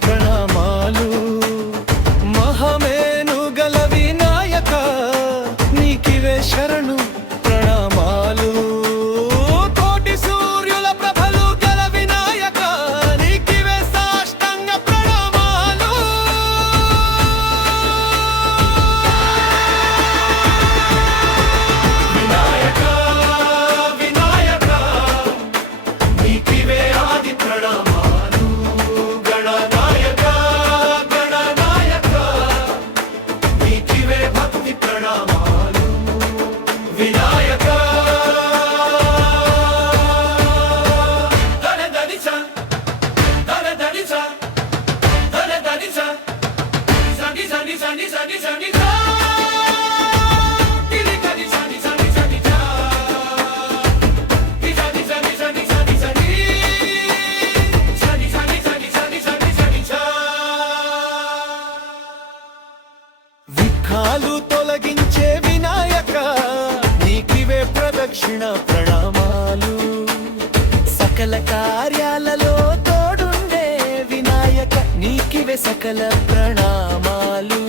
ప్రణామాలు మహమేను గల వినాయక నీకివే శరణు ప్రణామాలు కోటి సూర్యుల ప్రభలు గల వినాయక నీకివే సాష్టాంగ ప్రణామాలు వినాయక వినాయక నీకివే ఆది ప్రణామాలు గణనాయక గణనాయక నీకివే భక్తి ప్రణామాలు వినాయక ధన ధనిచ ధన ధనిచ ధన ధనిచ సని సని సని సని సని గిరి గని సని సని సని సని సని సని సని సని సని సని సని సని సని సని విఘ్నాలు తొలగించే వినాయక నీకివే ప్రదక్షిణ ప్రణామాలు సకల కార్యాలలో తోడుండే వినాయక నీకివే సకల ప్రణామాలు